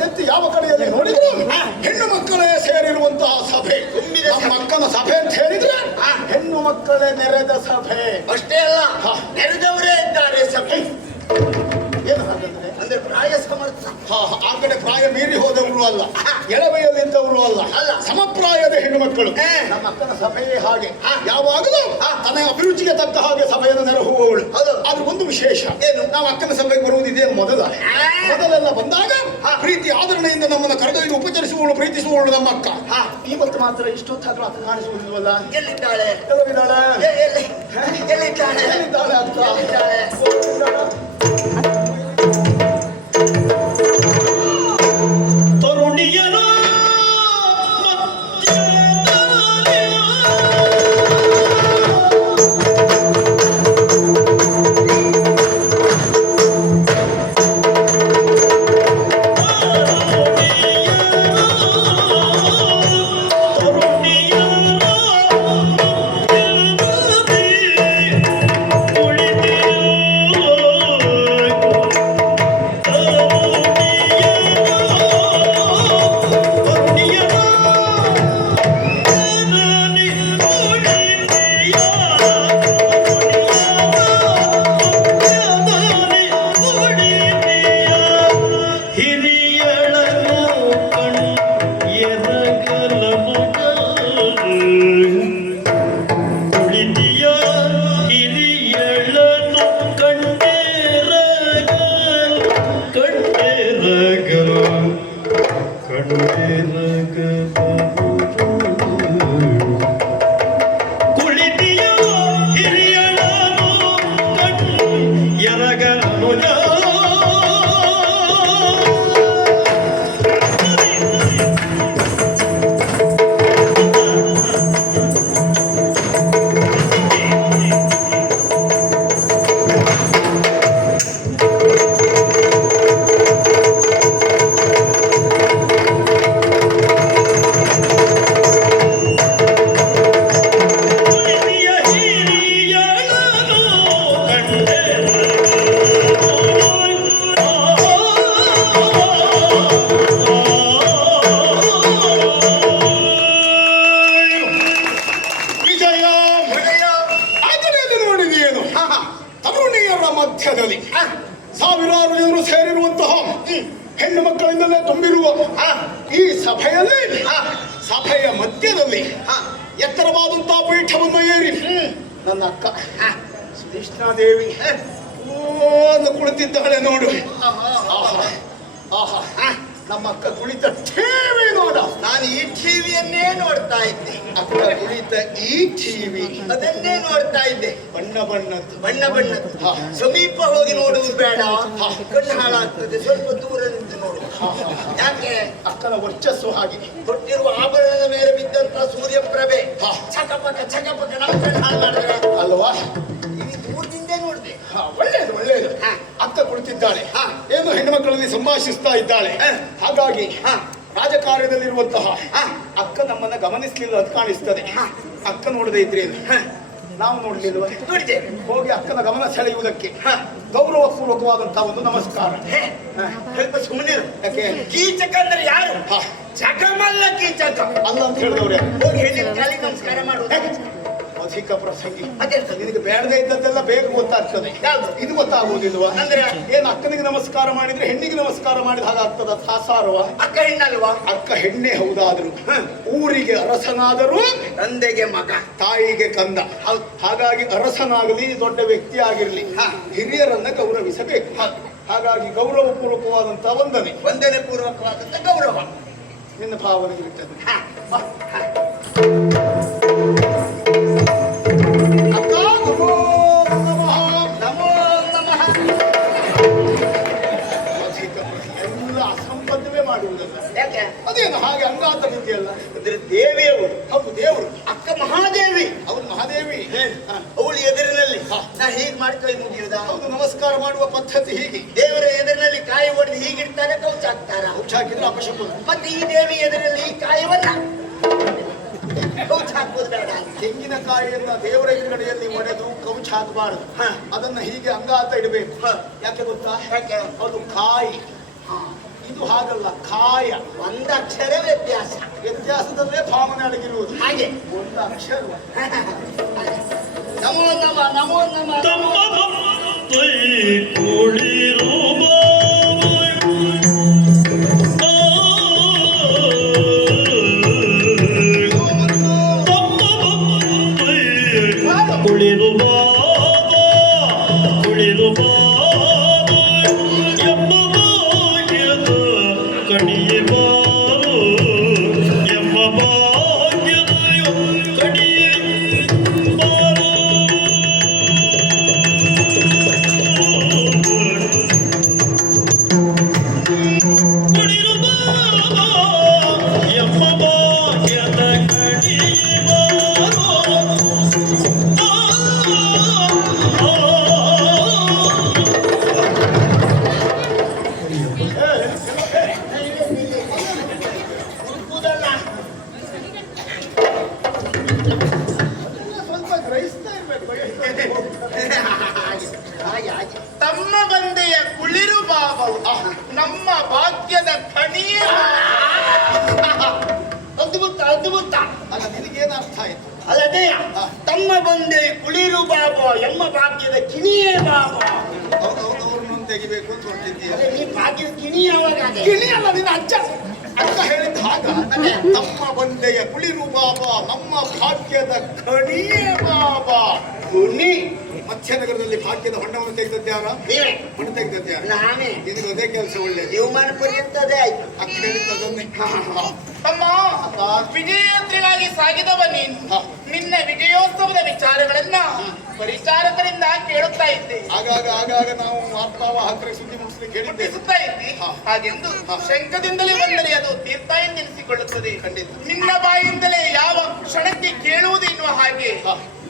ತೆತ್ತಿ ಯಾವ ಕಡೆಯಲ್ಲಿ ನೋಡಿದ್ರು ಹೆಣ್ಣು ಮಕ್ಕಳೇ ಸೇರಿರುವಂತಹ ಸಭೆ. ನಮ್ಮ ಅಕ್ಕನ ಸಭೆ ಅಂತ ಹೇಳಿದ್ರೆ ಹೆಣ್ಣು ಮಕ್ಕಳೇ ನೆರೆದ ಸಭೆ. ಅಷ್ಟೇ ಅಲ್ಲ, ನೆರೆದವರೇ ಇದ್ದಾರೆ ಸಭೆ. ಏನು ಹಾಗಾದ್ರೆ ಅಂದ್ರೆ ಪ್ರಾಯ ಸಮರ್ಥ. ಆ ಕಡೆ ಪ್ರಾಯ ಮೀರಿ ಹೋದವರು ಅಲ್ಲ, ಎಳವೆಯಲ್ಲಿದ್ದವರು ಅಲ್ಲ, ಸಮಪ್ರಾಯದ ಹೆಣ್ಣು ಮಕ್ಕಳು. ನಮ್ಮ ಅಕ್ಕನ ಸಭೆಯೇ ಹಾಗೆ. ಯಾವಾಗಲೂ ತನ್ನ ಅಭಿರುಚಿಗೆ ತಕ್ಕ ಹಾಗೆ ಸಭೆಯನ್ನು ನೆರಹುವವಳು. ಆದ್ರೆ ಒಂದು ವಿಶೇಷ ಏನು, ನಾವು ಅಕ್ಕನ ಸಭೆಗೆ ಬರುವುದು ಇದೇನು ಮೊದಲೆಲ್ಲ ಬಂದಾಗ ಪ್ರೀತಿ ಆದರಣೆಯಿಂದ ನಮ್ಮನ್ನು ಕರೆದೊಯ್ದು ಉಪಚರಿಸುವವಳು, ಪ್ರೀತಿಸುವವಳು ನಮ್ಮ ಅಕ್ಕ. ಇವತ್ತು ಮಾತ್ರ ಇಷ್ಟೊತ್ತಾದ್ರೂ ಅಕ್ಕ ಕಾಣಿಸುವುದಿಲ್ವಲ್ಲ? ಎಲ್ಲಿದ್ದಾಳೆ? ಎಲ್ಲಿದ್ದಾಳೆ ಅಕ್ಕ? ತರುಣಿಯರು ಮಧ್ಯದಲ್ಲಿ ಸಾವಿರಾರು ಜನರು ಸೇರಿರುವಂತಹ ಹೆಣ್ಣು ಮಕ್ಕಳಿಂದಲೇ ತುಂಬಿರುವ ಈ ಸಭೆಯಲ್ಲಿ, ಸಭೆಯ ಮಧ್ಯದಲ್ಲಿ ಎತ್ತರವಾದಂತಹ ಪೀಠವನ್ನು ಏರಿ ನನ್ನ ಅಕ್ಕ ಕೃಷ್ಣಾದೇವಿ ಕುಳಿತಿದ್ದಾಳೆ ನೋಡು. ನಮ್ಮ ಅಕ್ಕ ಕುಳಿತ ಟಿವಿ ನೋಡ. ನಾನು ಈ ಟಿವಿಯನ್ನೇ ನೋಡ್ತಾ ಇದ್ದೆ. ಅಕ್ಕ ಕುಳಿತ ಈ ಟಿವಿ ಅದನ್ನೇ ನೋಡ್ತಾ ಇದ್ದೆ. ಬಣ್ಣ ಬಣ್ಣದ್ದು. ಸಮೀಪ ಹೋಗಿ ನೋಡುವುದು ಬೇಡ, ಕಣ್ಣು ಹಾಳಾಗ್ತದೆ. ಸ್ವಲ್ಪ ದೂರ ನಿಂತು ನೋಡು. ಯಾಕೆ? ಅಕ್ಕನ ವರ್ಚಸ್ಸು ಹಾಗೆ. ಕೊಟ್ಟಿರುವ ಆಭರಣದ ಮೇಲೆ ಬಿದ್ದಂತ ಸೂರ್ಯಪ್ರಭೆ ಚಕಪಕ ನಮ್ಮ ಕಣ್ಣು ಹಾಳು ಮಾಡಿದ್ರೆ ಅಲ್ವಾ? ದೂರದಿಂದೇ ನೋಡಿದೆ. ಒಳ್ಳೆಯದು. ಅಕ್ಕ ಕುಳಿತಿದ್ದಾಳೆ, ಏನು ಹೆಣ್ಣು ಮಕ್ಕಳಲ್ಲಿ ಸಂಭಾಷಿಸ್ತಾ ಇದ್ದಾಳೆ. ಹಾಗಾಗಿ ರಾಜಕಾರ್ಯದಲ್ಲಿರುವಂತಹ ಅಕ್ಕ ನಮ್ಮನ್ನ ಗಮನಿಸ್ಲಿಲ್ಲ ಅಂತ ಕಾಣಿಸ್ತದೆ. ಅಕ್ಕ ನೋಡದೆ ಇದ್ರೆ ನಾವು ನೋಡ್ಲಿಲ್ವ? ನೋಡಿದೆ. ಹೋಗಿ ಅಕ್ಕನ ಗಮನ ಸೆಳೆಯುವುದಕ್ಕೆ ಗೌರವಪೂರ್ವಕವಾದಂತಹ ಒಂದು ನಮಸ್ಕಾರ. ಸ್ವಲ್ಪ ಸುಮ್ಮನಿರು. ಯಾಕೆ? ಕೀಚಕ ಅಂದ್ರೆ ಯಾರು? ಜಗಮಲ್ಲ ಕೀಚಕ ಅಲ್ಲ ಅಂತ ಹೇಳಿದವ್ರೆ. ಹೋಗಿ ಹೇಳಿ ನಮಸ್ಕಾರ ಮಾಡುವುದು ಅಧಿಕ ಪ್ರಸಂಗಿ. ನಿನಗೆ ಬೇಡದೇ ಇದ್ದದ್ದೆಲ್ಲ ಬೇಗ ಗೊತ್ತಾಗ್ತದೆ, ಇದು ಗೊತ್ತಾಗುವುದಿಲ್ವಾ? ಅಂದ್ರೆ ಏನು ಅಕ್ಕನಿಗೆ ನಮಸ್ಕಾರ ಮಾಡಿದ್ರೆ ಹೆಣ್ಣಿಗೆ ನಮಸ್ಕಾರ ಮಾಡಿದ ಹಾಗಾಗ್ತದ? ಸಾಸಾರವ? ಅಕ್ಕ ಹೆಣ್ಣಲ್ವಾ? ಅಕ್ಕ ಹೆಣ್ಣೆ ಹೌದಾದ್ರು, ಊರಿಗೆ ಅರಸನಾದರೂ ತಂದೆಗೆ ಮಗ, ತಾಯಿಗೆ ಕಂದ. ಹಾಗಾಗಿ ಅರಸನಾಗಲಿ ದೊಡ್ಡ ವ್ಯಕ್ತಿ ಆಗಿರ್ಲಿ ಹಿರಿಯರನ್ನ ಗೌರವಿಸಬೇಕು. ಹಾಗಾಗಿ ಗೌರವಪೂರ್ವಕವಾದಂತಹ ವಂದನೆ ಪೂರ್ವಕವಾದಂತಹ ಗೌರವ ನಿನ್ನ ಭಾವನೆಗೆ ಇರ್ತದೆ. ಅದೇನು ಹಾಗೆ ಅಂಗಾತ ರೀತಿಯಲ್ಲ? ಅಂದ್ರೆ ದೇವಿಯವರು. ಹೌದು, ದೇವರು. ಅಕ್ಕ ಮಹಾದೇವಿ. ಹೌದು, ಮಹಾದೇವಿ. ಅವಳು ಎದುರಿನಲ್ಲಿ ನಾ ಹೀಗೆ ಮಾಡ್ಕೊಳ್ಳಿ ಮುಗಿಯುವುದ? ಹೌದು, ನಮಸ್ಕಾರ ಮಾಡುವ ಪದ್ಧತಿ ಹೀಗೆ. ದೇವರ ಎದುರಿನಲ್ಲಿ ಕಾಯಿ ಹೊಡೆದು ಹೀಗಿಡ್ತಾರೆ, ಕೌಚ್ ಹಾಕ್ತಾರ. ಕೌಚ್ ಹಾಕಿದ್ರೆ ಅಪಶಕುನ. ಮತ್ತೆ ಈ ದೇವಿ ಎದುರಲ್ಲಿ ಈ ಕಾಯವನ್ನ ಕೌಚ್ ಹಾಕುವುದು ಬೇಡ. ತೆಂಗಿನಕಾಯಿಯನ್ನ ದೇವರ ಎದುರುಗಡೆಯಲ್ಲಿ ಒಡೆದು ಕೌಚ್ ಹಾಕಬಾರದು. ಅದನ್ನ ಹೀಗೆ ಅಂಗಾತ ಇಡಬೇಕು. ಯಾಕೆ ಗೊತ್ತಾ? ಯಾಕೆ? ಅದು ಕಾಯಿ. ಇದು ಹಾಗಲ್ಲ, ಕಾಯ. ಒಂದಕ್ಷರ ವ್ಯತ್ಯಾಸ. ವ್ಯತ್ಯಾಸದಲ್ಲೇ ಭಾವನೆ ಅಡಗಿರುವುದು. ಹಾಗೆ ಒಂದು ಅಕ್ಷರ. ನಮೋ ನಮ ನಮೋ ನಮ. ತಮ್ಮ ಕುಳಿರುವ ಸ್ವಲ್ಪ ಗ್ರಹಿಸ್ತಾ ಇರ್ಬೇಕು. ತಮ್ಮ ಬಂದೆಯ ಕುಳಿರು ಭಾವವು ನಮ್ಮ ಭಾಗ್ಯದ ಕಣಿಯ ಅದ್ಭುತ ಅದ್ಭುತ. ಅಲ್ಲ, ನಿನಗೇನು ಅರ್ಥ ಆಯ್ತು? ಅಲ್ಲದೆ ತಮ್ಮ ಬಂದೆ ಕುಳಿರು ಬಾಬ ಎಮ್ಮ ಭಾಗ್ಯದ ಕಿಣಿಯೇ ಬಾಬ. ಅವ್ರನ್ನೊಂದು ತೆಗಿಬೇಕು ಅಂತ ಹೊರಟಿದ್ದೀಯ. ಅದೇ ನೀ ಭಾಗ್ಯದ ಕಿಣಿ ಯಾವಾಗ ಆದೆ? ಕಿಣಿ ಅಲ್ಲ, ನಿನ್ನ ಅಜ್ಜ ಅಕ್ಕ ಹೇಳಿದ ಹಾಗ. ನಮ್ಮ ಬಂದೆಯ ಕುಳಿರು ಬಾಬಾ, ನಮ್ಮ ಭಾಗ್ಯದ ಕಣಿಯೇ ಬಾಬಾ. ಕುಣಿ ಮಧ್ಯನಗರದಲ್ಲಿ ಭಾಗ್ಯದ ಹೊಂಡವನ್ನು ತೆಗೆದದ್ಯಾರ? ನೀವೇ. ಹೊಂಡ ತೆಗೆದದ್ಯಾರ? ನಾನೇ. ನಿನಗೆ ಅದೇ ಕೆಲಸ ಒಳ್ಳೇದು. ಜೀವಮಾನ ಪರ್ಯಂತದೇ ಆಯ್ತು. ಅಕ್ಕ ಹೇಳಿದ್ದನ್ನೇ. ತಮ್ಮ ವಿಜಯಯಾತ್ರೆಗಾಗಿ ಸಾಗಿದವ ನೀನು ನಿನ್ನ ವಿಜಯೋತ್ಸವದ ವಿಚಾರಗಳನ್ನ ಪರಿಚಾರಕರಿಂದ ಕೇಳುತ್ತಾ ಇದ್ದೆ. ಆಗಾಗ ನಾವು ವಾರ್ತಾವಾಹಕರಿಗೆ ಸುದ್ದಿ ಮುಟ್ಟಿಸ್ಲಿಕ್ಕೆ ಹೇಳಿದ್ದೆ. ಮುಟ್ಟಿಸುತ್ತಾ ಇದ್ದೆ. ಹಾಗೆಂದು ಶಂಕದಿಂದಲೇ ಬಂದರೆ ಅದು ತೀರ್ಥ ಎಂದೆನಿಸಿಕೊಳ್ಳುತ್ತದೆ. ಖಂಡಿತ. ನಿನ್ನ ಬಾಯಿಂದಲೇ ಯಾವ ಕ್ಷಣಕ್ಕೆ ಕೇಳುವುದು ಎನ್ನುವ ಹಾಗೆ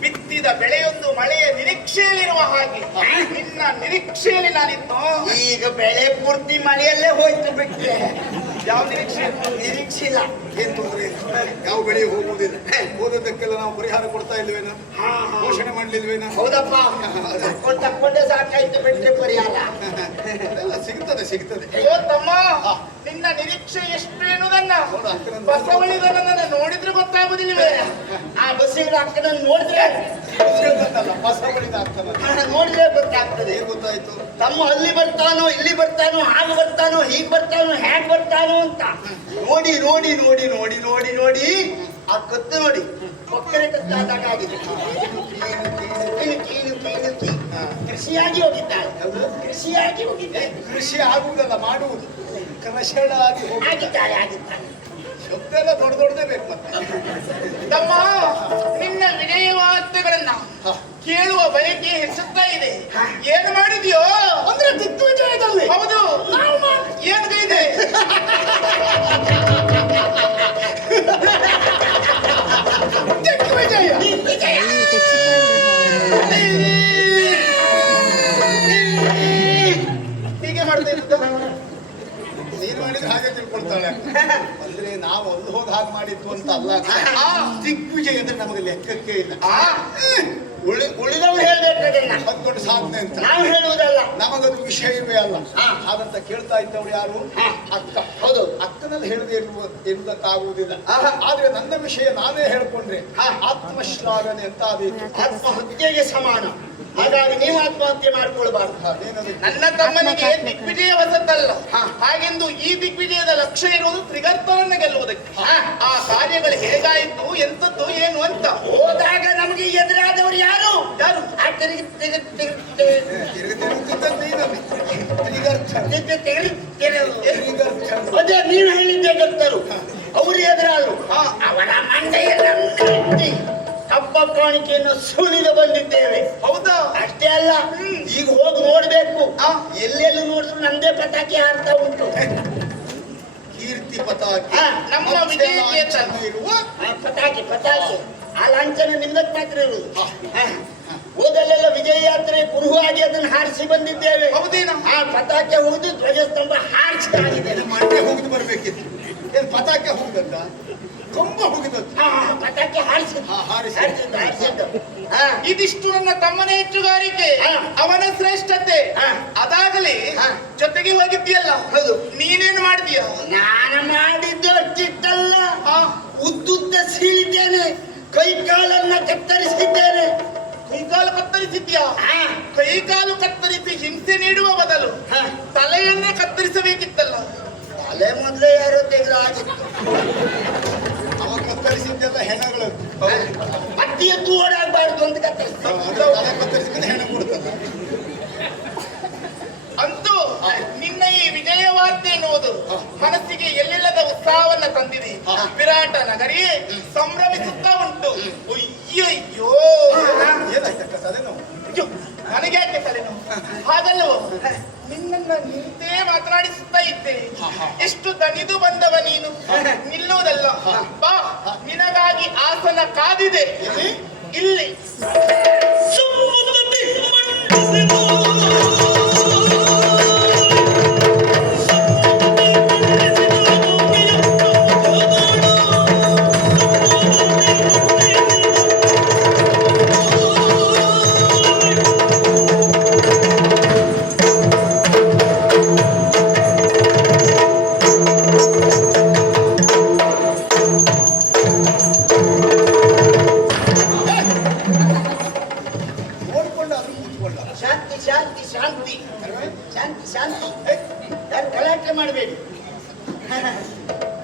ಬಿತ್ತಿದ ಬೆಳೆಯೊಂದು ಮಳೆಯ ನಿರೀಕ್ಷೆಯಲ್ಲಿರುವ ಹಾಗೆ ನಿನ್ನ ನಿರೀಕ್ಷೆಯಲ್ಲಿ ನಾನಿದ್ದು. ಈಗ ಬೆಳೆ ಪೂರ್ತಿ ಮಳೆಯಲ್ಲೇ ಹೋಯ್ತು ಬಿಟ್ರೆ ಯಾವ ನಿರೀಕ್ಷೆ? ನಿರೀಕ್ಷೆ ಇಲ್ಲ. ಏನ್ ತೊಂದರೆ ಇಲ್ಲ, ಯಾವ ಬೆಳೆ ಹೋಗುವುದಿಲ್ಲ. ಓದೋದಕ್ಕೆಲ್ಲ ನಾವು ಪರಿಹಾರ ಕೊಡ್ತಾ ಇಲ್ವೇನೋ, ಘೋಷಣೆ ಮಾಡ್ಲಿಲ್ವೇನೋ? ಹೌದಪ್ಪ, ತಕ್ಕೊಂಡೆ ಸಾಕಾಯ್ತು ಬಿಟ್ರೆ ಪರಿಹಾರ ಅದೆಲ್ಲ ಸಿಗ್ತದೆ. ಅಯ್ಯೋ ತಮ್ಮ, ನಿನ್ನ ನಿರೀಕ್ಷೆ ಎಷ್ಟು ಎನ್ನುವುದನ್ನ ಬಸವಳಿದನನ್ನ ನೋಡಿದ್ರೆ ಗೊತ್ತಾಗುದಿಲ್ವೇ? ಆ ಬಸ್ಸಿನ ಅಕ್ಕನ ನೋಡಿದ್ರೆ ಬಸವಳಿದ ಅರ್ಥನ ನೋಡಿದ್ರೆ ಗೊತ್ತಾಗ್ತದೆ. ಏನ್ ಗೊತ್ತಾಯ್ತು? ತಮ್ಮ ಅಲ್ಲಿ ಬರ್ತಾನೋ ಇಲ್ಲಿ ಬರ್ತಾನೋ ಹಾಗೆ ಬರ್ತಾನೋ ಹೀಗೆ ಬರ್ತಾನೋ ಹೇಗೆ ಬರ್ತಾನೋ ಅಂತ ನೋಡಿ ನೋಡಿ ನೋಡಿ ನೋಡಿ ನೋಡಿ ನೋಡಿ ಆ ಕತ್ತು ನೋಡಿ ಒಕ್ಕರೆ ಕತ್ತಾದಾಗ ಆಗಿದೆ. ಕೃಷಿಯಾಗಿ ಹೋಗಿದ್ದಾಳೆ. ಕೃಷಿಯಾಗಿ ಹೋಗಿದ್ದಾಳೆ. ಕೃಷಿ ಆಗುವುದಲ್ಲ, ಮಾಡುವುದು. ಕನಶಳಾಗಿ ಆಗಿದ್ದಾಳೆ ಆಗಿದ್ದಾಳೆ. ಶಬ್ದ ಎಲ್ಲ ದೊಡ್ಡದೇ ಬೇಕು ಮತ್ತೆ. ತಮ್ಮ, ನಿನ್ನ ವಿಜಯವಾರ್ತೆಗಳನ್ನ ಕೇಳುವ ಬಯಕೆ ಹೆಚ್ಚುತ್ತಾ ಇದೆ. ಏನು ಮಾಡಿದ್ಯೋ ಅಂದ್ರೆ ದಿಗ್ವಿಜಯದಲ್ಲಿ. ಹೌದು, ಏನು ಇದೆ? ದಿಗ್ವಿಜಯ. ಹೀಗೆ ಮಾಡ್ತಾ ಇದ್ದ ನೀನು ಮಾಡಿದ್ರೆ ಹಾಗೆ ತಿಳ್ಕೊಳ್ತಾಳೆ. ಅಂದ್ರೆ ನಾವು ಅಲ್ಲಿ ಹೋಗಿ ಹಾಗೆ ಮಾಡಿದ್ದು ಅಂತ ಅಲ್ಲ. ದಿಗ್ವಿಜಯ ಅಂದ್ರೆ ನಮಗೆ ಲೆಕ್ಕಕ್ಕೆ ಇಲ್ಲ. ಉಳಿದವ್ರು ಹೇಳ್ಬೇಕಾಗಿಲ್ಲ, ಅದು ದೊಡ್ಡ ಸಾಧನೆ ಅಂತ ನಾವು ಹೇಳುವುದಲ್ಲ. ನಮಗದು ವಿಷಯವೇ ಅಲ್ಲ. ಹಾಗಂತ ಕೇಳ್ತಾ ಇದ್ದವ್ರು ಯಾರು? ಅಕ್ಕ. ಹೌದು, ಅಕ್ಕನಲ್ಲಿ ಹೇಳದೆ ಇರುವುದಕ್ಕಾಗುವುದಿಲ್ಲ. ಆದ್ರೆ ನನ್ನ ವಿಷಯ ನಾನೇ ಹೇಳ್ಕೊಂಡ್ರೆ ಆತ್ಮಶ್ಲಾಘನೆ ಅಂತ ಆದೀತು. ಆತ್ಮಹತ್ಯೆಗೆ ಸಮಾನ. ಹಾಗಾಗಿ ನೀವು ಆತ್ಮಹತ್ಯೆ ಮಾಡ್ಕೊಳ್ಬಾರ್ದು. ನನ್ನ ತಮ್ಮನಿಗೆ ದಿಗ್ವಿಜಯ ಹೊಸತಲ್ಲ. ಹಾಗೆಂದು ಈ ದಿಗ್ವಿಜಯದ ಲಕ್ಷ್ಯ ಇರುವುದು ತ್ರಿಗರ್ತನನ್ನ ಗೆಲ್ಲುವುದಕ್ಕೆ. ಆ ಕಾರ್ಯಗಳು ಹೇಗಾಯಿತು, ಎಂತದ್ದು, ಏನು ಅಂತ ಹೋದಾಗ ನಮಗೆ ಎದುರಾದವರು ಯಾರು ಯಾರು? ಆ ತಿರುಗಿ ಅದೇ ನೀವು ಹೇಳಿದ್ದೆ ಗೊತ್ತರು. ಅವರು ಎದುರಾದ್ರು. ಅವರ ಮಂಡೆಯನ್ನ ಹಬ್ಬ ಕಾಣಿಕೆಯನ್ನು ಸುಳಿದು ಬಂದಿದ್ದೇವೆ. ಹೌದಾ? ಅಷ್ಟೇ ಅಲ್ಲ, ಈಗ ಹೋಗಿ ನೋಡ್ಬೇಕು. ಎಲ್ಲೆಲ್ಲೂ ನೋಡಿದ್ರು ನಮ್ದೇ ಪಟಾಕಿ ಹಾರ್ತಾ ಉಂಟು. ಕೀರ್ತಿ ಪತಾಕಿ ನಮ್ಮ ವಿಜಯ ಇರುವ ಪಟಾಕಿ ಪಟಾಕಿ ಆ ಲಾಂಛನ ನಿಮ್ದಕ್ಕೆ ಮಾತ್ರ ಇರುವುದು. ಹೋದಲ್ಲೆಲ್ಲ ವಿಜಯ ಯಾತ್ರೆ ಕುರುವಾಗಿ ಅದನ್ನು ಹಾರಿಸಿ ಬಂದಿದ್ದೇವೆ. ಹೌದೇನು? ಆ ಪತಾಕೆ ಹೋಗುದು ಧ್ವಜಸ್ತಂಭ ಹಾರಿಸಿದಾಗಿದೆ. ಮಂಡೆ ಹೋಗಿದ್ದು ಬರ್ಬೇಕಿತ್ತು. ಏನ್ ಪತಾಕೆ ಹೋಗುದಂತ? ಕಂಬ ಹೋಗಿದ್ದು. ಪಟಾಕಿ ಹಾರಿಸಿದ್ದು ಹಾರಿಸಿದ್ದು. ಹಾರಿಸಿದ್ದು. ಹಾ. ಇದಿಷ್ಟು ನನ್ನ ತಮ್ಮನ ಹೆಚ್ಚುಗಾರಿಕೆ, ಹಾ. ಅವನ ಶ್ರೇಷ್ಠತೆ. ಹಾ. ಅದಾಗಲಿ ಹಾ. ಜೊತೆಗೆ ಹೋಗಿದ್ದೀಯಲ್ಲ, ಹೌದು. ನೀನೇನು ಮಾಡಿದೀಯ? ನಾನು ಮಾಡಿದ್ದು ಅಷ್ಟಿಟ್ಟಲ್ಲ, ಹಾ. ಉದ್ದುದ್ದ ಸೀಳಿದ್ದೇನೆ, ಕೈ ಕಾಲನ್ನ ಕತ್ತರಿಸಿದ್ದೇನೆ. ಕೈಕಾಲು ಕತ್ತರಿಸಿದ್ಯಾ? ಹಾ. ಕೈಕಾಲು ಕತ್ತರಿಸಿ ಹಿಂಸೆ ನೀಡುವ ಬದಲು ಹಾ. ತಲೆಯನ್ನೇ ಕತ್ತರಿಸಬೇಕಿತ್ತಲ್ಲ. ತಲೆ ಮೊದಲೇ ಯಾರೋ ತೆಗೆದು ಆಗಿತ್ತು. ಅವ ಕತ್ತರಿಸಿದ್ದೆಲ್ಲ ಹೆಣಗಳು. ಅತ್ತಿ ಎದ್ದು ಓಡಾಗಬಾರ್ದು ಅಂತ ಕತ್ತರಿಸಿ. ತಲೆ ಕತ್ತರಿಸಿದ್ರೆ ಹೆಣ ಕೊಡ್ತದೆ. ಅಂತೂ ನಿನ್ನ ಈ ವಿಜಯ ವಾರ್ತೆ ಎನ್ನುವುದು ಮನಸ್ಸಿಗೆ ಎಲ್ಲೆಲ್ಲದ ಉತ್ಸಾಹವನ್ನ ತಂದಿದೆ. ವಿರಾಟ ನಗರಿ ಸಂಭ್ರಮಿಸುತ್ತಾ ಉಂಟು. ಅಯ್ಯಯ್ಯೋ, ಏನಾಯ್ತಕ್ಕ ತಲೆನೋವು? ಅಯ್ಯೋ, ನನಗೆ ಯಾಕೆ ತಲೆನೋವು? ಹಾಗಲ್ಲವೋ, ನಿನ್ನನ್ನ ನಿಂತೇ ಮಾತನಾಡಿಸುತ್ತಾ ಇದ್ದೆ. ಎಷ್ಟು ದಣಿದು ಬಂದವ ನೀನು, ನಿಲ್ಲುವುದಲ್ಲ. ಬಾ, ನಿನಗಾಗಿ ಆಸನ ಕಾದಿದೆ ಇಲ್ಲಿ. ನೋಡ್ಕೊಂಡು ಅದು ಕೂತ್ಕೊಂಡ. ಶಾಂತಿ ಶಾಂತಿ ಶಾಂತಿ ಶಾಂತಿ ಶಾಂತಿ. ಯಾರು ಗಲಾಟೆ ಮಾಡಬೇಡಿ.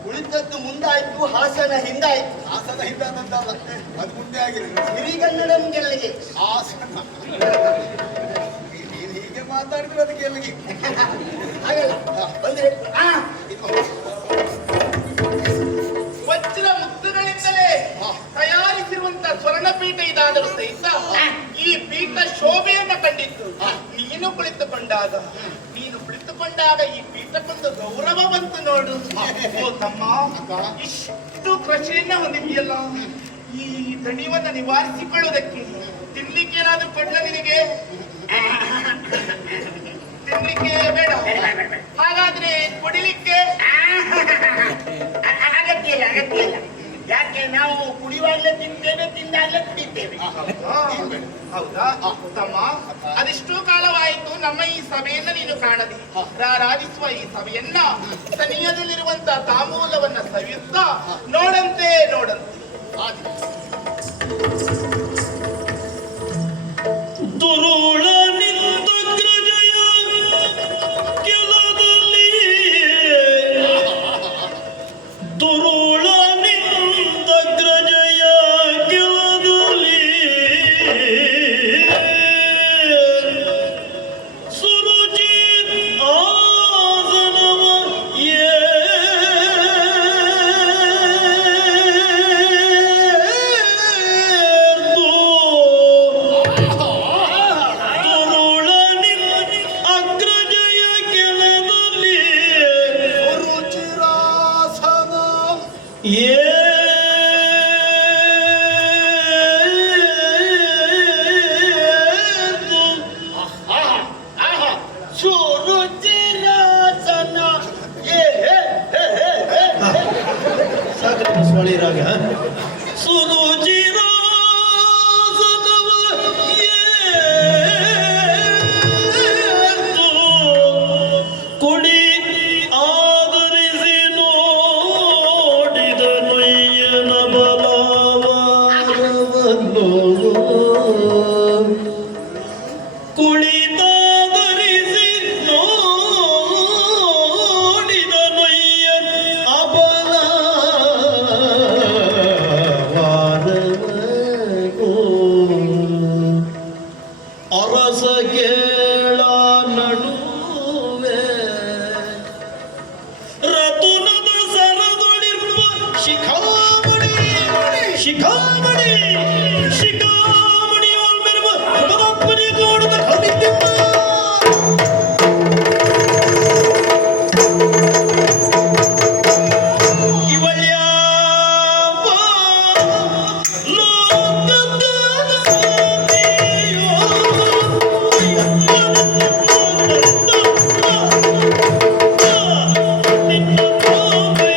ಉಳಿದದ್ದು ಮುಂದಾಯ್ತು, ಹಾಸನ ಹಿಂದಾಯ್ತು. ಆಸನ ಹಿಂದಾದಂತಲ್ಲ, ಅದು ಮುಂದೆ ಆಗಿದೆ. ಸಿರಿಗನ್ನಡಂ ಗೆಲ್ಲಿಗೆ. ಆಸನ ನೀನು ಹೀಗೆ ಮಾತಾಡಿದ್ರೆ ಅದಕ್ಕೆ ಎಲ್ಲಿಗೆ? ಹಾಗಲ್ಲ ಬಂದ್ರೆ ವಜ್ರ ಮುತ್ತುಗಳಿಂದಲೇ ತಯಾರಿಸಿರುವಂತ ಸ್ವರ್ಣಪೀಠ ಇದಾದರೂ ಸಹಿತ ಈ ಪೀಠ ಶೋಭೆಯನ್ನ ಕಂಡಿತ್ತು. ನೀನು ಕುಳಿತುಕೊಂಡಾಗ ಈ ಪೀಠಕ್ಕೊಂದು ಗೌರವ ಬಂತು ನೋಡು. ಓ ತಮ್ಮ, ಇಷ್ಟು ಕೃಷಿಯನ್ನ ಹೊಂದಿದೆಯಲ್ಲ, ಈ ದಣಿವನ್ನ ನಿವಾರಿಸಿಕೊಳ್ಳುವುದಕ್ಕೆ ತಿನ್ಲಿಕ್ಕೆ ಏನಾದ್ರೂ ಕೊಡ್ಲ ನಿನಗೆ? ತಿನ್ಲಿಕ್ಕೆ ಬೇಡ, ಹಾಗಾದ್ರೆ ಕುಡಿಲಿಕ್ಕೆ? ಅಗತ್ಯ ಇಲ್ಲ, ಅಗತ್ಯ ಇಲ್ಲ. ಯಾಕೆ ನಾವು ಕುಡಿಯುವಾಗಲೇ ತಿಂತೇವೆ, ತಿಂದಾಗಲೇ ಕುಡಿತೇವೆ. ಹೌದಾ ತಮ್ಮ? ಅದಿಷ್ಟು ಕಾಲವಾಯಿತು ನಮ್ಮ ಈ ಸಭೆಯನ್ನ ನೀನು ಕಾಣದೆ. ರಾರಾಜಿಸುವ ಈ ಸಭೆಯನ್ನ ಸನಿಯದಲ್ಲಿರುವಂತ ತಾಂಬೂಲವನ್ನ ಸವಿಯುತ್ತಾ ನೋಡಂತೆ ದುರುಳ ನಿಂತಗ್ರಜಯ ಕೆಲದಲ್ಲಿ ದುರುಳ ನಿಂತಗ್ರಜಯ ಕೆಲದಲ್ಲಿ ಸುರುಚಿ ಆಸನವ ಅಗ್ರಜಯ ಕೆಲದಲ್ಲಿ ರುಚಿರಾಸನ ಸುರುಚಿರಾಸನ. ಸ್ವಳಿ ರಾಗ ಸುರುಚಿರಾಸನವ ಕುಡಿ ಆದರಿಸಿ ನೋಡಿದ ನೊಯ್ಯನ ಬಲವನ್ನು ಕುಳಿತಾದರಿಸಿ ನೋಡಿದ ನೊಯ್ಯನ ಅಬಲವಾದವನು ಅರಸ ಕೇಳ ನಡುವೆ ರತುನದ ಸರದೊಳಿರ್ಪ ಶಿಖಾಮಣಿ ಶಿಖಾಮಣಿ ಶಿಖಾಮಣಿ ಓಲ್ಮೆರುವ ಪ್ರಭಾತ್ಮನೆ ನೋಡುತ್ತ ಕಲಿತಿದ್ದ ಇವಳ್ಯಾವ ಲೋಕದ ಸಾಧಿಯೋ ನಿನ್ನ ಕೋಮೆ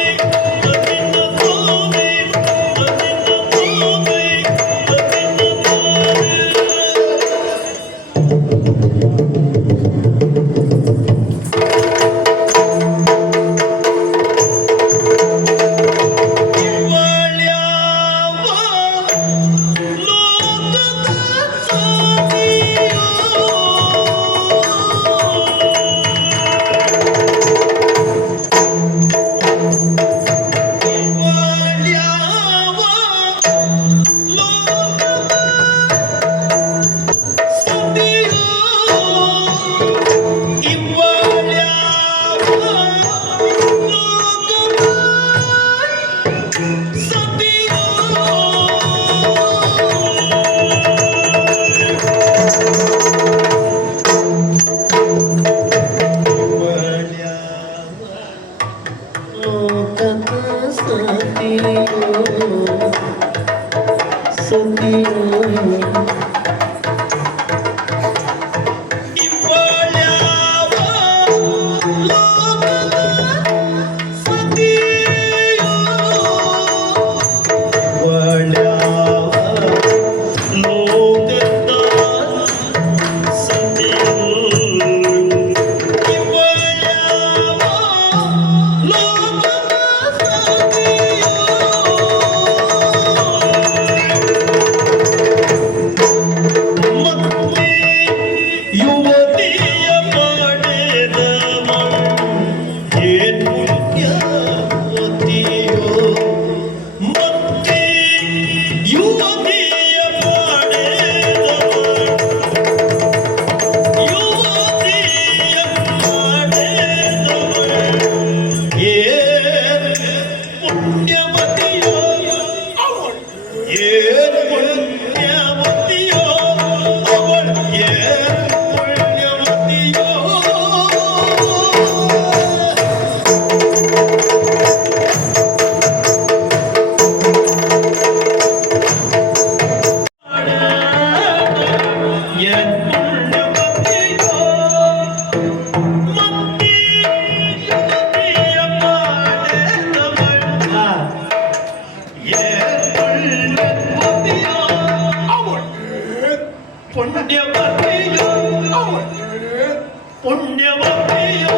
ಪುಣ್ಯವತಿಯೋ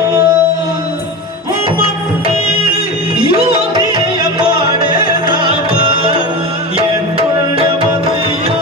ಮತ್ತೆ ಯುವತಿಯ ಪಾಡೆ ನಾಮ ಏನ್ ಪುಣ್ಯವತಿಯೋ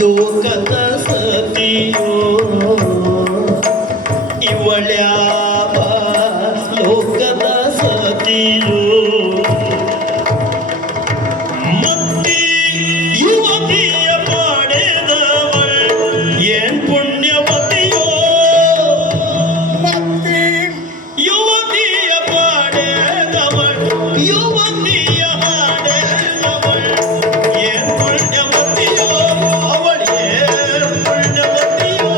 ಲೋಕದ ಸತಿಯೋ ಇವಳ್ಯಾವ ಲೋಕದ ಸತಿಯೋ ಮತ್ತೆ ಯುವತಿಯ ಪಾಡೆದವಳು ಏನ್ ಪುಣ್ಯವತಿಯೋ ಮತ್ತೆ ಯುವತಿಯ ಪಾಡೆದವಳು ಯುವತಿಯ ಹಾಡೆದವಳು ಏನ್ ಪುಣ್ಯವತಿಯೋ ಅವಳು ಏನ್ ಪುಣ್ಯವತಿಯೋ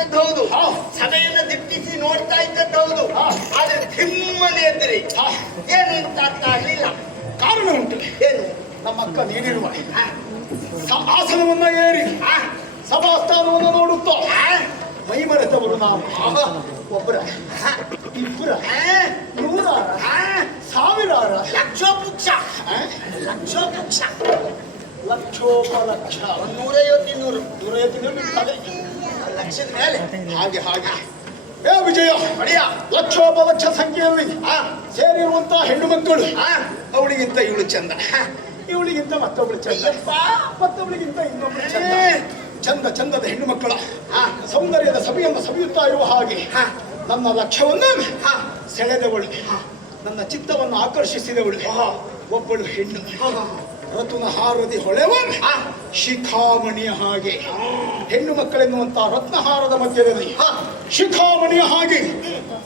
ಇದ್ದದ್ದು ಹೌದು, ಹಾ. ಸಭೆಯನ್ನ ದಿಟ್ಟಿಸಿ ನೋಡ್ತಾ ಇದ್ದದ್ದು ಹೌದು, ಹಾ. ಆದ್ರೆ ತಿಮ್ಮನೆ ಎದ್ರಿ ಹಾ. ಏನು ಅಂತ ಅರ್ಥ ಆಗ್ಲಿಲ್ಲ. ಕಾರಣ ಉಂಟು. ಏನು? ನಮ್ಮ ಅಕ್ಕ ನೀಡಿರುವ ಹಾ. ಆಸನವನ್ನ ಏರಿ ಹಾ. ಸಭಾಸ್ಥಾನವನ್ನು ನೋಡುತ್ತಾ ಹಾ. ಮೈ ಮರೆತವರು ನಾವು. ಆಹಾ. ಒಬ್ಬರ ಹಾ. ಇಬ್ಬರ ಹಾ. ನೂರಾರ ಹಾ. ಸಾವಿರಾರ ಲಕ್ಷೋಪುಕ್ಷ ಆ? ಲಕ್ಷೋಪುಕ್ಷ ಲಕ್ಷೋಪಲಕ್ಷ 150 ದುರಯತಿಗಳು ಲಕ್ಷದ ಮೇಲೆ. ಹಾಗೆ ಹಾಗೆ ಏ ವಿಜಯ ಹೊಡೆಯ. ಲಕ್ಷೋಪಲಕ್ಷ ಸಂಖ್ಯೆಯಲ್ಲಿ ಹಾ. ಸೇರಿರುವಂತಹ ಹೆಣ್ಣು ಮಕ್ಕಳು ಹಾ. ಅವಳಿಗಿಂತ ಇವಳು ಚಂದ, ಇವಳಿಗಿಂತ ಮತ್ತೊಬ್ಬಳು ಚಂದ, ಅಯ್ಯಪ್ಪ. ಮತ್ತೊಬ್ಬಳಿಗಿಂತ ಇನ್ನೊಬ್ಬಳು ಚಂದ. ಏ. ಚಂದ ಚಂದದ ಹೆಣ್ಣು ಮಕ್ಕಳ ಹಾ. ಸೌಂದರ್ಯದ ಸಭೆಯನ್ನು ಸವಿಯುತ್ತಾ ಇರುವ ಹಾಗೆ ಹಾ. ನನ್ನ ಲಕ್ಷ್ಯವನ್ನು ಹಾ. ಸೆಳೆದವಳು, ನನ್ನ ಚಿತ್ತವನ್ನು ಆಕರ್ಷಿಸಿದವಳು ಆಹಾ. ಒಬ್ಬಳು ಹೆಣ್ಣು. ಆಹಾ. ರತುನ ಹಾರದಿ ಹೊಳೆವ ಹಾ. ಶಿಖಾಮಣಿಯ ಹಾಗೆ ಹೆಣ್ಣು ಮಕ್ಕಳೆನ್ನುವಂತಹ ರತ್ನಹಾರದ ಮಧ್ಯದಲ್ಲಿ ಹಾ. ಶಿಖಾಮಣಿಯ ಹಾಗೆ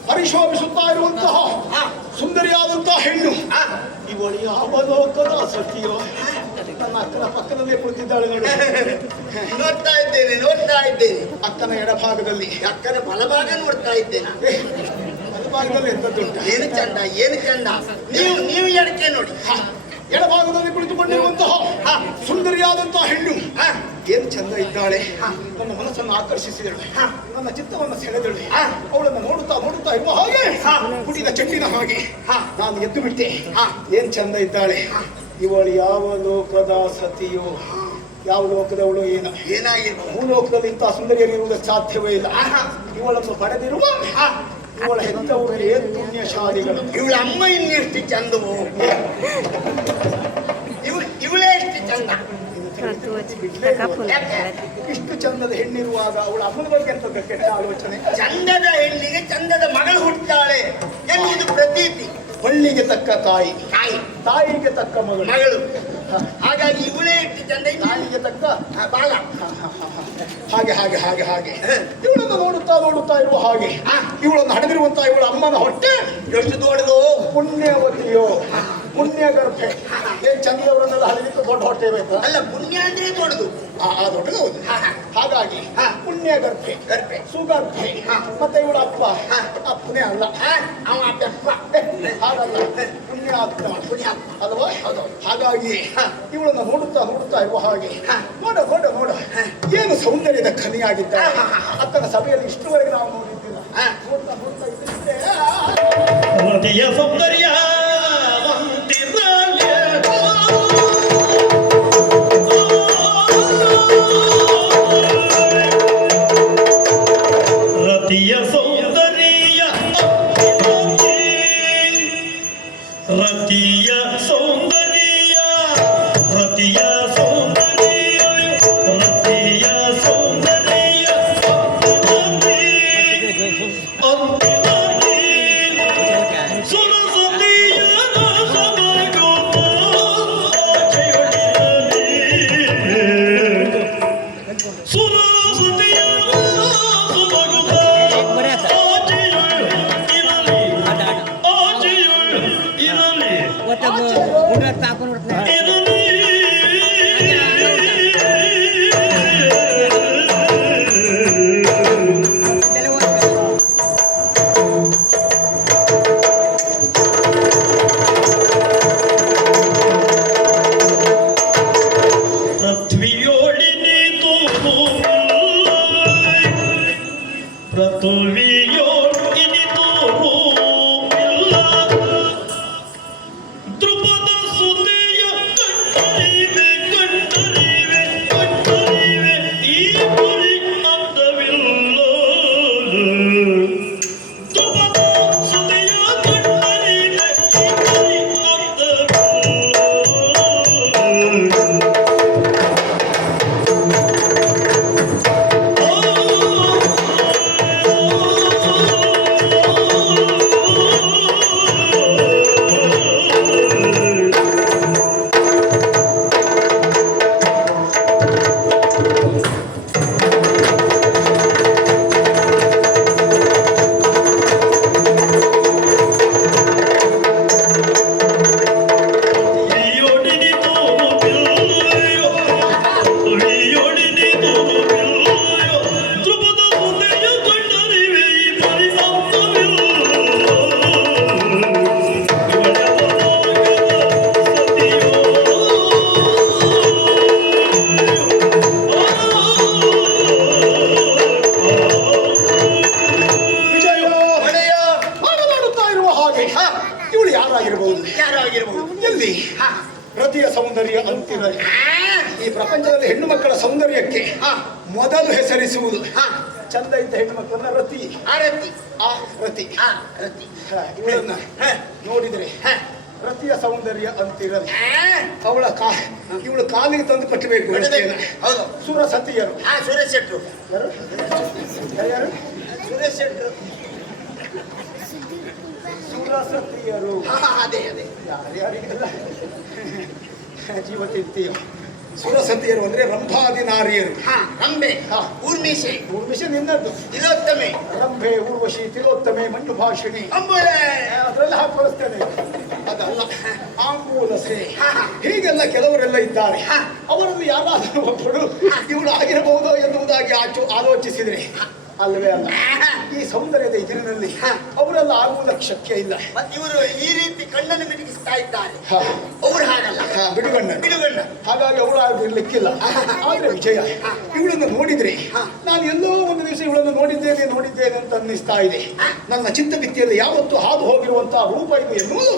ಪರಿಶೋಭಿಸುತ್ತಾ ಇರುವಂತಹ ಹಾ. ಸುಂದರಿಯಾದಂತಹ ಹೆಣ್ಣು ಹಾ. ಇವಳು ಯಾವ ಲೋಕದ ಸತಿಯೋ. ನನ್ನ ಅಕ್ಕನ ಪಕ್ಕದಲ್ಲೇ ಕುಳಿತಿದ್ದಾಳೆ ನೋಡಿ. ನೋಡ್ತಾ ಇದ್ದೇನೆ, ನೋಡ್ತಾ ಇದ್ದೇನೆ. ಅಕ್ಕನ ಎಡಭಾಗದಲ್ಲಿ, ಅಕ್ಕನ ಬಲಭಾಗ ನೋಡ್ತಾ ಇದ್ದೇನೆ. ಎಡಭಾಗದಲ್ಲಿ ಎಂತದ್ದುಂಟ. ಏನು ಚಂದ, ಏನು ಚಂದ. ನೀವು ಎಡಕ್ಕೆ ನೋಡಿ. ಹ, ಎಡಭಾಗದಲ್ಲಿ ಕುಳಿತುಕೊಂಡಿರುವಂತಹ ಹಾ. ಸುಂದರಿಯಾದಂತಹ ಹೆಣ್ಣು ಹಾ. ಏನು ಚಂದ ಇದ್ದಾಳೆ. ಹಾ. ನನ್ನ ಮನಸ್ಸನ್ನು ಆಕರ್ಷಿಸಿದಳು, ಹಾ. ನನ್ನ ಚಿತ್ತವನ್ನು ಸೆಳೆದಳು. ಹಾ. ಅವಳನ್ನು ನೋಡುತ್ತಾ ನೋಡುತ್ತಾ ಇರುವ ಹಾಗೆ ಹಾ. ಹುಟ್ಟಿದ ಚೆಂಡಿನ ಹಾಗೆ ಹಾ. ನಾನು ಎದ್ದು ಬಿಟ್ಟೆ. ಹಾ. ಏನ್ ಚಂದ ಇದ್ದಾಳೆ. ಇವಳು ಯಾವ ಲೋಕದ ಸತಿಯೋ, ಯಾವ ಲೋಕದವಳು ಏನು. ಏನಾಗಿರ್ಬೋದು. ಭೂಲೋಕದಲ್ಲಿ ಇಂತಹ ಸುಂದರಿಯರಿರುವುದಕ್ಕೆ ಸಾಧ್ಯವೇ ಇಲ್ಲ. ಆಹಾ. ಇವಳನ್ನು ಪಡೆದಿರುವ ಹಾ. ಇವಳ ಹೆತ್ತವರು ಏನು ಪುಣ್ಯಶಾಲಿಗಳು. ಇವಳ ಅಮ್ಮ ಇನ್ನೆಷ್ಟು ಚಂದವು. ಇವಳೇ ಎಷ್ಟು ಚಂದ. ಯಾಕೆ? ಇಷ್ಟು ಚಂದದ ಹೆಣ್ಣಿರುವಾಗ ಅವಳ ಅಮ್ಮನ ಬಗ್ಗೆ ಅಂತ ಕೆಟ್ಟ ಆಲೋಚನೆ. ಚಂದದ ಹೆಣ್ಣಿಗೆ ಚಂದದ ಮಗಳು ಹುಟ್ಟುತ್ತಾಳೆ ಎನ್ನುವುದು ಪ್ರತೀತಿ. ಹಳ್ಳಿಗೆ ತಕ್ಕ ತಾಯಿ, ತಾಯಿ, ತಾಯಿಗೆ ತಕ್ಕ ಮಗಳು. ಮಗಳು. ಹಾಗಾಗಿ ಇವಳೇ ಎಷ್ಟು ಚಂದ. ತಾಯಿಗೆ ತಕ್ಕ ಬಾಲ. ಹಾಗೆ ಹಾಗೆ ಹಾಗೆ ಹಾಗೆ ಇವಳನ್ನು ನೋಡುತ್ತಾ ನೋಡುತ್ತಾ ಇರುವ ಹಾಗೆ ಇವಳನ್ನು ಹಡೆದಿರುವಂತಹ ಇವಳ ಅಮ್ಮನ ಹೊಟ್ಟೆ ಎಷ್ಟು ದೊಡ್ಡದು. ಪುಣ್ಯವತಿಯೋ, ಪುಣ್ಯ ಗರ್ಭೆ. ಏನ್ ಚಂದದವರನ್ನೆಲ್ಲ ಹರಿದಿತ್ತು ದೊಡ್ಡ ಹೊಟ್ಟೆ ಬೇಕು. ಅಲ್ಲ, ಪುಣ್ಯ ಅಂದ್ರೆ ದೊಡ್ಡದು. ಆ ದೊಡ್ಡದು ಹೌದು. ಹಾಗಾಗಿ ಹಾ. ಪುಣ್ಯ ಗರ್ಭೆ, ಗರ್ಭೆ. ಸುಗರ್ಭೆ. ಹಾ. ಮತ್ತೆ ಇವಳ ಅಪ್ಪ ಹಾ. ಅಪ್ಪನೇ ಅಲ್ಲ, ಅವ ಬೆಪ್ಪ. ಹಾಗಲ್ಲ, ಪುಣ್ಯಾತ್ಮ ಪುಣ್ಯಾತ್ಮ. ಅಲ್ವಾ. ಹಾಗಾಗಿ ಹಾ. ಇವಳನ್ನು ನೋಡುತ್ತಾ ನೋಡುತ್ತಾ ಇರುವ ಹಾಗೆ ಹಾ. ನೋಡ ನೋಡ ನೋಡ ಏನು ಸೌಂದರ್ಯದ ಖನಿಯಾಗಿದ್ದಾರೆ. ಹಾ, ಹಾ, ಹಾ. ಅಕ್ಕನ ಸಭೆಯಲ್ಲಿ ಇಷ್ಟುವರೆಗೆ ನಾವು ನೋಡಿದ್ದಿಲ್ಲ. ಹಾ. ನೋಡ್ತಾ ನೋಡ್ತಾ ಇದ್ದಿದ್ರೆ ರತಿಯ ಸೌಂದರ್ಯ ವಂತಿರಲೆ. ರತಿಯ ಸೌಂದರ್ಯ ರತಿಯ ಸೌಂದರ್ಯ ರತಿಯ ಸೌಂದರ್ಯ ರತಿಯ ಸೌಂದರ್ಯ ಅಂತಿಮಿ ಸುರಸತಿಯ ರಸಮಯುತ ಆಚೆಯೊಳಿರಲಿ. ಸುರಸತಿಯ ರಸಮಯುತ ಆಚೆಯೊಳಿರಲಿ. ಆಚೆಯೊಳಿರಲಿ. ಇರಲಿ. ಪೃಥ್ವಿಯೋಳಿನಿತು ಪೃಥ್ವಿಯೋಳಿನಿತು ರೂಪಿಲ್ಲ. ದ್ರುಪದ ಸುತೆಯ ಕಣ್ಣರಿವೆ ಕಣ್ಣರಿವೆ ಕಣ್ಣರಿವೆ ಈ ಪುರಿ ಅಂದವಿಲ್ಲ. ದ್ರುಪದ ಸುತೆಯ ಕಣ್ಣರಿವೆ ಈ ಪುರಿ ಅಂದವಿಲ್ಲ. ಮೊದಲು ಹೆಸರಿಸುವುದು ಹಾ ಚಂದ ಇದ್ದ ಹೆಣ್ಣು ಮಕ್ಕಳನ್ನ ರತಿ. ಆರತಿ ಆ ರತಿ ಆ ರತಿ ಇವಳನ್ನ ಹ, ನೋಡಿದರೆ ಹ. ರತಿಯ ಸೌಂದರ್ಯ ಅಂತಿರದು. ಆ, ಅವಳ ಇವಳು ಕಾಲಿಗೆ ತಂದು ಕಟ್ಟಬೇಕು. ಕಟ್ಟಬೇಕು. ಹೌದು. ಸುರಸತಿಯರು. ಆ ಸುರೇಶ್ ಶೆಟ್ರು ಯಾರು? ಯಾರು? ಸುರೇಶ್ ಶೆಟ್ರು ಸುರಸತಿಯರು ಅದೇ ಅದೇ ಯಾರ್ಯಾರಿಗೆಲ್ಲ ಜೀವತಿರ್ತೀಯೋ. ಸುರಸತಿಯರು ಅಂದ್ರೆ ರಂಭಾದಿ ನಾರಿಯರು. ಹಾ ರಂಬೆ ಹಾ. ಊರ್ಮಿಷೆ ಊರ್ಮಿಷ ನಿನ್ನದ್ದು. ತಿಲೋತ್ತಮೆ ರಂಭೆ, ಊರ್ವಶಿ, ತಿಲೋತ್ತಮೆ, ಮಂಜು ಭಾಷಿಣಿ ಅಂಬುಲೆ ಅದರಲ್ಲಿ ಹಾಕೊಳ್ಳುತ್ತೇನೆ. ಅದಲ್ಲ ಆಂಬೂಲಸೆ ಹಾ, ಹಾ. ಹೀಗೆಲ್ಲ ಕೆಲವರೆಲ್ಲ ಇದ್ದಾರೆ. ಹಾ. ಅವರಲ್ಲಿ ಯಾರಾದರೂ ಒಬ್ಬರು ಇವಳು ಆಗಿರಬಹುದೋ ಎನ್ನುವುದಾಗಿ ಆಲೋಚಿಸಿದ್ರೆ ಅಲ್ಲವೇ ಅಲ್ಲ. ಈ ಸೌಂದರ್ಯದ ಎದುರಿನಲ್ಲಿ ಅವರೆಲ್ಲ ಆಗುವುದಕ್ಕೆ ಶಕ್ಯ ಇಲ್ಲ. ಮತ್ತೆ ಇವರು ಈ ರೀತಿ ಕಣ್ಣನ್ನು ಮಿಟುಕಿಸ್ತಾ ಇದ್ದಾರೆ. ಹಾ. ಅವ್ರು ಹಾಗಲ್ಲ ಬಿಡುಗಣ್ಣ. ಬಿಡುಗಣ್ಣ ಹಾಗಾಗಿ ಅವಳು ಆಗಿರ್ಲಿಕ್ಕಿಲ್ಲ. ಆದ್ರೆ ವಿಜಯ ಇವಳನ್ನು ನೋಡಿದ್ರೆ ನಾನು ಎಲ್ಲೋ ಒಂದು ದಿವಸ ಇವಳನ್ನು ನೋಡಿದ್ದೇನೆ ಅಂತ ಅನ್ನಿಸ್ತಾ ಇದೆ. ನನ್ನ ಚಿತ್ತಭಿತ್ತಿಯಲ್ಲಿ ಯಾವತ್ತು ಹಾದು ಹೋಗಿರುವಂತಹ ರೂಪ ಇದು ಎನ್ನುವುದು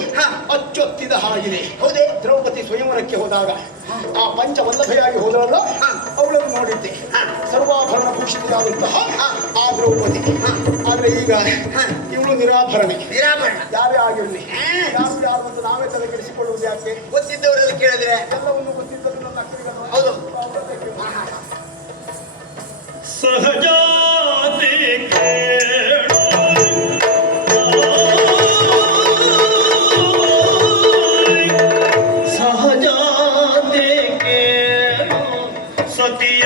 ಅಚ್ಚೊತ್ತಿದ ಹಾಗಿದೆ. ಹೌದೇ ದ್ರೌಪದಿ ಸ್ವಯಂವರಕ್ಕೆ ಹೋದಾಗ ಆ ಪಂಚವಲ್ಲಭೆಯಾಗಿ ಹೋದಳಲ್ಲ, ಅವಳನ್ನು ನೋಡಿದ್ದೆ. ಸರ್ವಾಭರಣ ಭೂಷಿತರಾದಂತಹ ಆ ದ್ರೌಪದಿ. ಆದ್ರೆ ಈಗ ಇವಳು ನಿರಾಭರಣೆ. ನಿರಾಭರಣ ಯಾರೇ ಆಗಿರಲಿ, ಯಾರು ಅಂತ ನಾವೇ ತಲೆ ಕೆಡಿಸಿಕೊಳ್ಳುವುದು ಯಾಕೆ? ಗೊತ್ತಿದ್ದವರೆಲ್ಲ ಕೇಳಿದ್ರೆ ಎಲ್ಲವನ್ನು ಗೊತ್ತಿದ್ದರೂ ನನ್ನ ಅಕ್ಕರಿಗನ್ನು ಹೌದು ಸಹಜಾತಿ ಕೇಳು ಸಹಜಾತಿ ಕೇಳು ಸತಿಯ